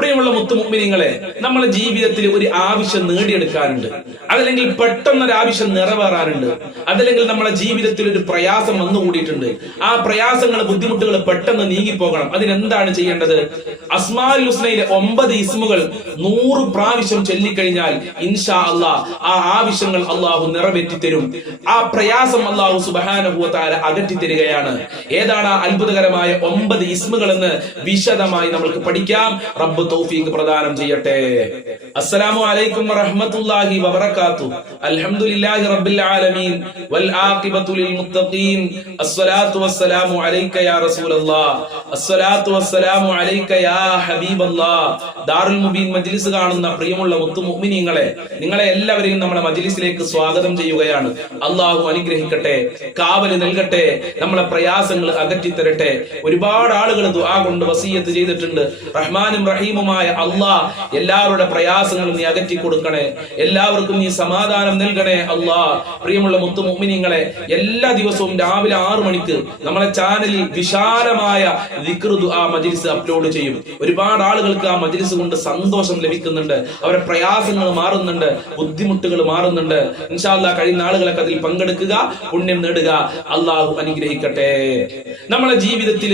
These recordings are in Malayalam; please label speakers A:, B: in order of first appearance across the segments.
A: പ്രിയമുള്ള മുത്തുമുമ്മിനിങ്ങളെ നമ്മളെ ജീവിതത്തിൽ ഒരു ആവശ്യം നേടിയെടുക്കാനുണ്ട്. അതല്ലെങ്കിൽ പെട്ടെന്നൊരു ആവശ്യം നിറവേറാറുണ്ട് അതല്ലെങ്കിൽ നമ്മളെ ജീവിതത്തിൽ ഒരു പ്രയാസം വന്നുകൂടിയിട്ടുണ്ട്. ആ പ്രയാസങ്ങൾ ബുദ്ധിമുട്ടുകൾ പെട്ടെന്ന് നീങ്ങിപ്പോകണം. അതിനെന്താണ് ചെയ്യേണ്ടത്? അസ്മാൽ ഹുസ്നയിലെ ഒമ്പത് ഇസ്മുകൾ നൂറ് പ്രാവശ്യം ചൊല്ലിക്കഴിഞ്ഞാൽ ഇൻഷാ അള്ളാ ആ ആവശ്യങ്ങൾ അള്ളാഹു നിറവേറ്റി തരും ആ പ്രയാസം അള്ളാഹു സുബാനുഭൂത്താര അകറ്റി തരികയാണ് ഏതാണ് ആ അത്ഭുതകരമായ ഒമ്പത് ഇസ്മുകൾ എന്ന് വിശദമായി നമ്മൾക്ക് പഠിക്കാം. റബ്ബ് തൗഫീഖ് പ്രദാനം ചെയ്യട്ടെ. അസ്സലാമു അലൈക്കും വറഹ്മത്തുള്ളാഹി വബറകാത്തു. അൽഹംദുലില്ലാഹി റബ്ബിൽ ആലമീൻ. വൽ ആഖിബത്തു ലിൽ മുത്തഖീൻ. അസ്സലാത്തു വസ്സലാമു അലൈക യാ റസൂലല്ലാഹ് അസ്സലാത്തു വസ്സലാമു അലൈക യാ ഹബീബല്ലാഹ് ദാറുൽ മുബീൻ മജ്ലിസ് കാണുന്ന പ്രിയമുള്ള മുത്തു മുഅ്മിനീങ്ങളെ നിങ്ങളെ എല്ലാവരെയും നമ്മുടെ മജ്ലിസിലേക്ക് സ്വാഗതം ചെയ്യുകയാണ്. അല്ലാഹു അനുഗ്രഹിക്കട്ടെ കാവൽ നൽകട്ടെ നമ്മളെ പ്രയാസങ്ങൾ അകറ്റി തരട്ടെ ഒരുപാട് ആളുകൾ ദുആ കൊണ്ട് വസീയത്ത് ചെയ്തിട്ടുണ്ട്. റഹ്മാനും റഹീമുമായ അള്ളാ എല്ലാവരുടെ പ്രയാസങ്ങളും നീ അകറ്റി കൊടുക്കണേ എല്ലാവർക്കും നീ സമാധാനം നൽകണേ അള്ളാ. പ്രിയമുള്ള മുത്തു മുമ്മിനിങ്ങളെ എല്ലാ ദിവസവും രാവിലെ ആറു മണിക്ക് നമ്മളെ ചാനലിൽ വിശാലമായ ദുആ മജ്ലിസ് അപ്ലോഡ് ചെയ്യും. ഒരുപാട് ആളുകൾക്ക് ആ മജ്ലിസ് കൊണ്ട് സന്തോഷം ലഭിക്കുന്നുണ്ട്. അവരുടെ പ്രയാസങ്ങൾ മാറുന്നുണ്ട് ബുദ്ധിമുട്ടുകൾ മാറുന്നുണ്ട്. ഇൻഷാല്ല കഴിയുന്ന ആളുകളൊക്കെ അതിൽ പങ്കെടുക്കുക പുണ്യം നേടുക. അള്ളാഹു അനുഗ്രഹിക്കട്ടെ. നമ്മളെ ജീവിതത്തിൽ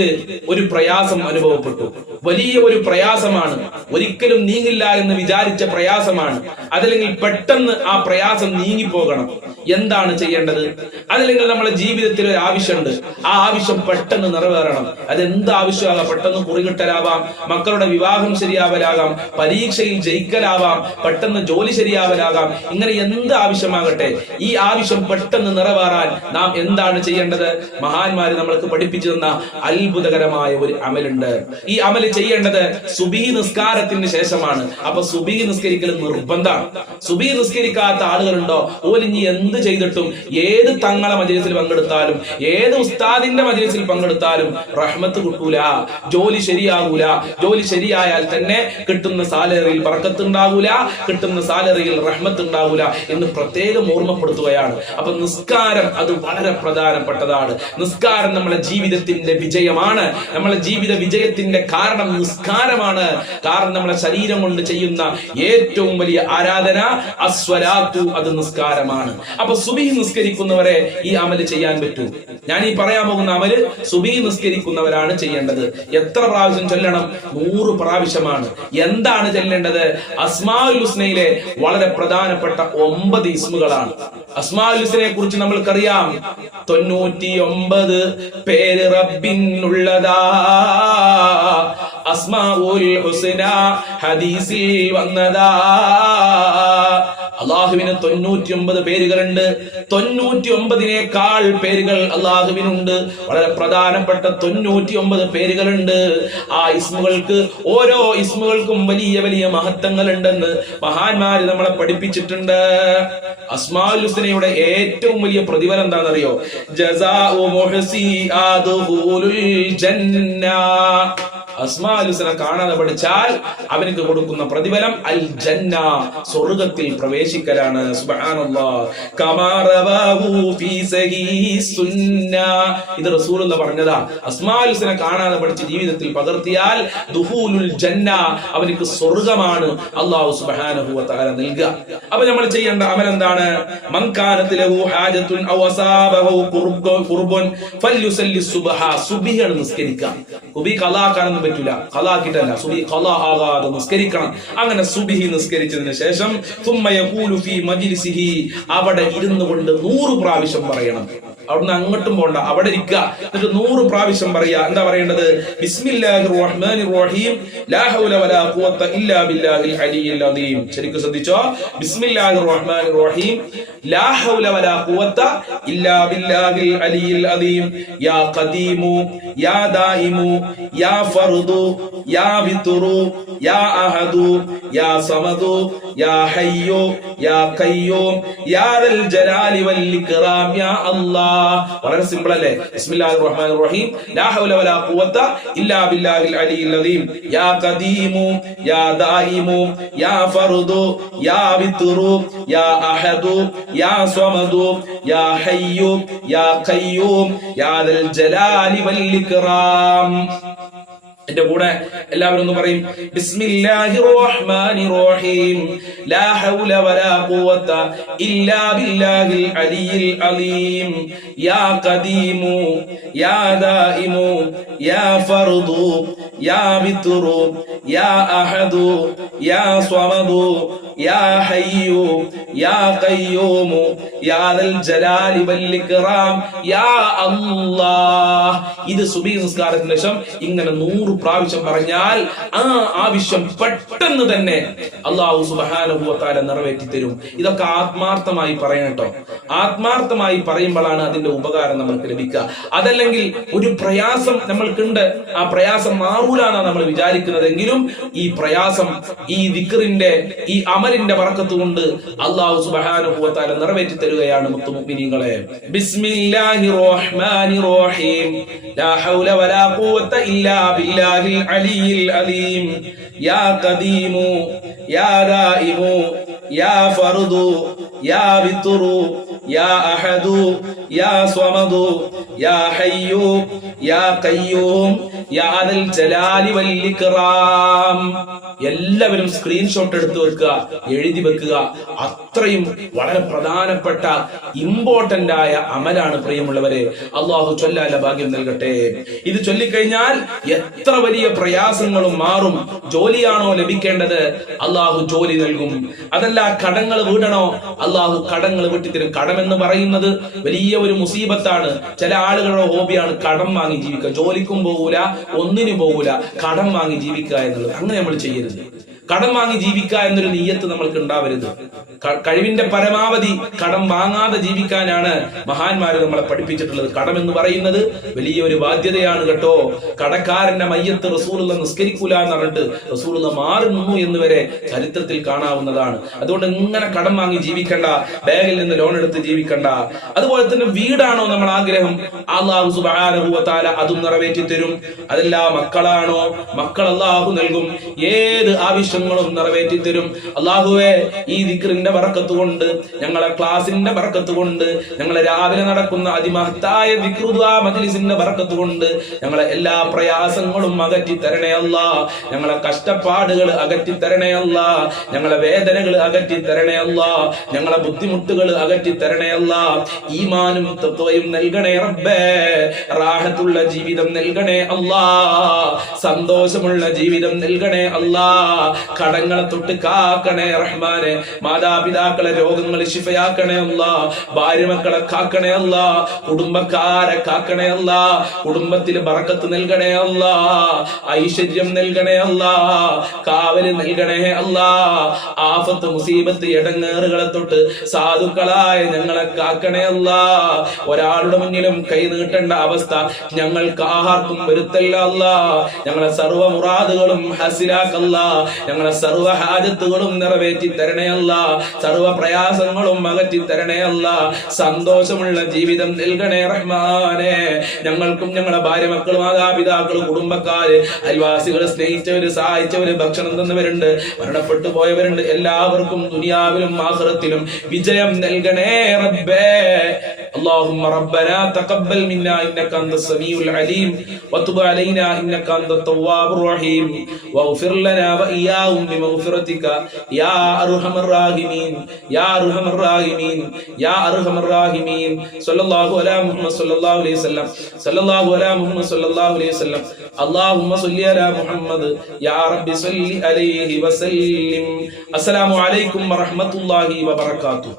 A: ഒരു പ്രയാസം അനുഭവപ്പെട്ടു. വലിയ ഒരു പ്രയാസമാണ് ഒരിക്കലും നീങ്ങില്ല എന്ന് വിചാരിച്ച പ്രയാസമാണ്. അതല്ലെങ്കിൽ പെട്ടെന്ന് ആ പ്രയാസം നീങ്ങിപ്പോകണം. എന്താണ് ചെയ്യേണ്ടത്? അതില്ലെങ്കിൽ നമ്മളെ ജീവിതത്തിൽ ഒരു ആവശ്യമുണ്ട്. ആ ആവശ്യം പെട്ടെന്ന് നിറവേറണം. അതെന്ത് ആവശ്യമാകാം പെട്ടെന്ന് കുറികിട്ടലാവാം. മക്കളുടെ വിവാഹം ശരിയാവലാകാം. പരീക്ഷയിൽ ജയിക്കലാവാം. പെട്ടെന്ന് ജോലി ശരിയാവലാകാം. ഇങ്ങനെ എന്ത് ആവശ്യമാകട്ടെ? ഈ ആവശ്യം പെട്ടെന്ന് നിറവേറാൻ നാം എന്താണ് ചെയ്യേണ്ടത്? മഹാന്മാര് നമ്മൾക്ക് പഠിപ്പിച്ചു തന്ന അത്ഭുതകരമായ ഒരു അമലുണ്ട്. ഈ അമൽ ചെയ്യേണ്ടത് സുബി നിസ്കാരത്തിന് ശേഷമാണ്. അപ്പൊ സുബി നിസ്കരിക്കൽ നിർബന്ധമാണ്. സുബി നിസ്കരിക്കാത്ത ആളുകളുണ്ടോ? ഓലിഞ്ഞി എന്ത് ചെയ്തിട്ടും ഏത് തങ്ങളെ മജലിസിൽ പങ്കെടുത്താലും ഏത് ഉസ്താദിന്റെ മജലിസിൽ പങ്കെടുത്താലും റഹ്മത്ത് കിട്ടൂല ജോലി ശരിയാകൂല ജോലി ശരിയായാൽ തന്നെ കിട്ടുന്ന സാലറിയിൽ പറക്കത്തുണ്ടാകൂല കിട്ടുന്ന സാലറിയിൽ റഹ്മത്ത് ഉണ്ടാകൂല എന്ന് പ്രത്യേകം ഓർമ്മപ്പെടുത്തുകയാണ്. അപ്പൊ നിസ്കാരം അത് വളരെ പ്രധാനപ്പെട്ടതാണ്. നിസ്കാരം നമ്മളെ ജീവിതത്തിന്റെ വിജയമാണ്. നമ്മളെ ജീവിത വിജയത്തിന്റെ കാരണം നിസ്കാരമാണ്. കാരണം നമ്മളെ ശരീരം കൊണ്ട് ചെയ്യുന്ന ഏറ്റവും വലിയ ആരാധന അസ്വരാത്തു അത് നിസ്കാരമാണ്. അപ്പൊ സുബി നിസ്കരിക്കുന്നവരെ ഈ അമൽ ചെയ്യാൻ പറ്റൂ. ഞാൻ ഈ പറയാൻ പോകുന്ന അമൽ സുബി നിസ്കരിക്കുന്നവരാണ് ചെയ്യേണ്ടത്. എത്ര പ്രാവശ്യം ചൊല്ലണം? നൂറ് പ്രാവശ്യമാണ്. എന്താണ് ചെല്ലേണ്ടത്? അസ്മാഉൽ ഹുസ്നയിലെ വളരെ പ്രധാനപ്പെട്ട ഒമ്പത് ഇസ്മുകളാണ്. അസ്മാഉൽ ഹുസ്നയെ കുറിച്ച് നമ്മൾക്കറിയാം. തൊണ്ണൂറ്റി ഒമ്പത് പേര് റബ്ബിനുള്ളതാ. അസ്മാഉൽ ഹുസ്ന ഹദീസിൽ വന്നതാ. അള്ളാഹുവിന് തൊണ്ണൂറ്റി ഒമ്പത് പേരുകളുണ്ട്. തൊണ്ണൂറ്റി ഒമ്പതിനേക്കാൾ പേരുകൾ അള്ളാഹുവിനുണ്ട്. വളരെ പ്രധാനപ്പെട്ട തൊണ്ണൂറ്റി ഒമ്പത് പേരുകളുണ്ട്. ആ ഇസ്മുകൾക്ക് ഓരോ ഇസ്മുകൾക്കും വലിയ വലിയ മഹത്വങ്ങൾ ഉണ്ടെന്ന് മഹാന്മാര് നമ്മളെ പഠിപ്പിച്ചിട്ടുണ്ട്. അസ്മാൽ ഏറ്റവും വലിയ പ്രതിഫലം എന്താണെന്നറിയോ? ജസാഉ അസ്മാലുസനെ കാണാതെ പഠിച്ചാൽ അവനക്ക് കൊടുക്കുന്ന പ്രതിഫലം അൽ ജന്ന സ്വർഗത്തിൽ പ്രവേശിക്കലാണ്. ഇത് റസൂലുള്ള പറഞ്ഞതാ. അസ്മാലുസനെ കാണാതെ പഠിച്ച് ജീവിതത്തിൽ പകർത്തിയാൽ ദുഹൂലുൽ ജന്ന അവനക്ക് സ്വർഗമാണ് അല്ലാഹു സുബ്ഹാനഹു വ തആല നൽകുക. അപ്പൊ നമ്മൾ ചെയ്യേണ്ട അമൽ എന്താണ്? മൻ കാനത് അവസാബഹു ഹാജത്തുൻ ഔ അസാബഹു ഖുർബുൻ ഫല്യുസല്ലി സുബ്ഹ സുബ്ഹിയാണ് നിസ്കരിക്കുക. സുബി ഖലാക്കാനൊന്നും പറ്റൂല കലാക്കിട്ടല്ല സുബി ഖലാ ആകാതെ നിസ്കരിക്കണം. അങ്ങനെ സുബിഹി നിസ്കരിച്ചതിന് ശേഷം അവിടെ ഇരുന്നു കൊണ്ട് നൂറ് പ്രാവശ്യം പറയണം. അവിടുന്ന് അങ്ങോട്ടും പോണ്ട. അവിടെ ഇരിക്കുക. എന്നിട്ട് നൂറ് പ്രാവശ്യം പറയുക. എന്താ പറയേണ്ടത്? ശരിക്കും ശ്രദ്ധിച്ചോ? ജലാലി വൽ യാ അല്ലാഹ്. വളരെ സിമ്പിൾ അല്ലേ? ബിസ്മില്ലാഹിർ റഹ്മാനിർ റഹീം ലാ ഹൗല വലാ ഖുവത ഇല്ലാ ബില്ലാഹിൽ അലിയിൽ അദീം. യാ ഖദീമു യാ ദായിമു യാ ഫർദു യാ വിത്റു യാ അഹദു യാ സമദു യാ ഹയ്യു യാ ഖയ്യൂം യാ ദൽ ജലാലി വൽ ഇക്റാം എന്റെ കൂടെ എല്ലാവരും ഒന്ന് പറയും ബിസ്മില്ലാഹിർ റഹ്മാനിർ റഹീം ലാ ഹൗല വലാ ഖുവത ഇല്ലാ ബില്ലാഹിൽ അലിയിൽ അലീം യാ ഖദീമു യാ ദായിമു യാ ഫർദു. യാ വിത്റു യാ അഹദു യാ صمد യാ ഹയ്യു യാ قيوم يا ذا ജലാലി والإكرام يا അല്ലാഹ് ഇത് സുബഹി സംസ്കാരത്തിന് ശേഷം ഇങ്ങനെ നൂറ് പ്രാവശ്യം പറഞ്ഞാൽ ആ ആവശ്യം പെട്ടെന്ന് തന്നെ അള്ളാഹു സുബാനുഭവത്താല നിറവേറ്റി തരും ഇതൊക്കെ ആത്മാർത്ഥമായി പറയണം കേട്ടോ. ആത്മാർത്ഥമായി പറയുമ്പോഴാണ് അതിന്റെ ഉപകാരം നമ്മൾക്ക് ലഭിക്കുക. അതല്ലെങ്കിൽ ഒരു പ്രയാസം നമ്മൾക്കുണ്ട്. ആ പ്രയാസം മാറൂല എന്നാണ് നമ്മൾ വിചാരിക്കുന്നതെങ്കിലും ഈ പ്രയാസം ഈ ദിക്കറിന്റെ ഈ അമലിന്റെ വറക്കത്ത് കൊണ്ട് അള്ളാഹു സുബാനുഭവത്താല നിറവേറ്റി തരുകയാണ് ഹൗല വലാ ഖുവത ഇല്ലാ ബില്ലാഹിൽ അലിയിൽ അലീം. യാ യാ യാ യാ ജലാലി വൽ എല്ലാവരും സ്ക്രീൻഷോട്ട് എടുത്തു വെക്കുക എഴുതി വെക്കുക. അത്രയും വളരെ പ്രധാനപ്പെട്ട ഇമ്പോർട്ടന്റ് ആയ അമലാണ് പ്രിയമുള്ളവരെ. അള്ളാഹു ചൊല്ലാല ഭാഗ്യം നൽകട്ടെ. ഇത് ചൊല്ലിക്കഴിഞ്ഞാൽ എത്ര വലിയ പ്രയാസങ്ങളും മാറും. ജോലിയാണോ ലഭിക്കേണ്ടത്? അള്ളാഹു ജോലി നൽകും. അതല്ല കടങ്ങൾ വീടണോ? അള്ളാഹു കടങ്ങൾ വീട്ടിത്തരും. കടമെന്ന് പറയുന്നത് വലിയ ഒരു മുസീബത്താണ്. ചില ആളുകളുടെ ഹോബിയാണ് കടം വാങ്ങി ജീവിക്കുക. ജോലിക്കും പോകൂല ഒന്നിനും പോകൂല കടം വാങ്ങി ജീവിക്കുക എന്നുള്ളത്. അങ്ങനെ നമ്മൾ ചെയ്യരുത്. കടം വാങ്ങി ജീവിക്കുക എന്നൊരു നീയത്ത് നമ്മൾക്ക് ഉണ്ടാവരുത്. കഴിവിന്റെ പരമാവധി കടം വാങ്ങാതെ ജീവിക്കാനാണ് മഹാന്മാര് നമ്മളെ പഠിപ്പിച്ചിട്ടുള്ളത്. കടം എന്ന് പറയുന്നത് വലിയൊരു ബാധ്യതയാണ് കേട്ടോ. കടക്കാരന്റെ മയ്യത്ത് റസൂലുള്ള നിസ്കരിക്കൂല എന്ന് പറഞ്ഞിട്ട് റസൂലുള്ള മാറുന്നു എന്ന് വരെ ചരിത്രത്തിൽ കാണാവുന്നതാണ്. അതുകൊണ്ട് ഇങ്ങനെ കടം വാങ്ങി ജീവിക്കണ്ട ബാഗിൽ നിന്ന് ലോൺ എടുത്ത് ജീവിക്കണ്ട. അതുപോലെ തന്നെ വീടാണോ നമ്മൾ ആഗ്രഹം? അള്ളാഹു സുബാനുഭവത്താല അതും നിറവേറ്റി തരും അതെല്ലാം മക്കളാണോ? മക്കൾ അള്ളാഹു നൽകും. ഏത് ആവശ്യങ്ങളും നിറവേറ്റി തരും അള്ളാഹുവെ ഈ ദിക്റിന്റെ വറക്കത്ത് കൊണ്ട് ഞങ്ങളെ ക്ലാസിന്റെ വറക്കത്ത് കൊണ്ട് ഞങ്ങളെ രാവിലെ നടക്കുന്ന അതിമഹത്തായ വികൃത മജ്ലിസിന്റെ വറക്കത്ത് കൊണ്ട് ഞങ്ങളെ എല്ലാ പ്രയാസങ്ങളും അകറ്റി തരണേ ഞങ്ങളെ കഷ്ടപ്പാടുകൾ അകറ്റി തരണേ ഞങ്ങളെ വേദനകൾ അകറ്റി തരണേ ഞങ്ങളെ ബുദ്ധിമുട്ടുകൾ അകറ്റി തരണേ അല്ല. ഈമാനും തത്വയും നൽകണേ റബ്ബേ. റാഹത്തുള്ള ജീവിതം നൽകണേ അല്ലാ. സന്തോഷമുള്ള ജീവിതം നൽകണേ അല്ലാ. കടങ്ങളെ തൊട്ട് കാക്കണേ റഹ്മാനെ. മാതാപിതാക്കളെ രോഗങ്ങൾ ശിഫയാക്കണേ അല്ല. ഭാര്യ മക്കളെ കാക്കണേ അല്ല. കുടുംബക്കാരെ കാക്കണേ അല്ല. കുടുംബത്തിൽ ബറക്കത്ത് നൽകണേ അല്ല. ഐശ്വര്യം നൽകണേ അല്ല. കാവൽ നൽകണേ അല്ല. ആഫത്ത് മുസീബത്ത് ഇടങ്ങേറുകളെ തൊട്ട് സാധുക്കളായ ഞങ്ങളെ കാക്കണേ അല്ല. ഒരാളുടെ മുന്നിലും കൈ നീട്ടേണ്ട അവസ്ഥ ഞങ്ങൾക്ക് ആഹാർക്കും വരുത്തല്ല അല്ല. ഞങ്ങളെ സർവ മുറാദുകളും ഹസിലാക്കല്ല. ഞങ്ങളെ സർവ ഹാജത്തുകളും നിറവേറ്റി തരണേ അല്ല സർവ പ്രയാസങ്ങളും അകറ്റി തരണേ അല്ല സന്തോഷമുള്ള ജീവിതം നൽകണേ റഹ്മാനെ. ഞങ്ങൾക്കും ഞങ്ങളുടെ ഭാര്യ മക്കൾ മാതാപിതാക്കൾ കുടുംബക്കാര് അയൽവാസികൾ സ്നേഹിച്ചവര് സഹായിച്ചവര് ഭക്ഷണം തന്നവരുണ്ട് മരണപ്പെട്ടു പോയവരുണ്ട്. എല്ലാവർക്കും ദുനിയാവിലും ആഹ്റത്തിലും വിജയം നൽകണേ റബ്ബേ. اللهم ربنا تقبل منا انك انت السميع العليم وتب علينا انك انت التواب الرحيم واغفر لنا واياهم بمغفرتك يا ارحم الراحمين يا ارحم الراحمين يا ارحم الراحمين صلى الله على محمد صلى الله عليه وسلم صلى الله على محمد صلى الله عليه وسلم اللهم صل على محمد يا رب صل عليه وسلم السلام عليكم ورحمه الله وبركاته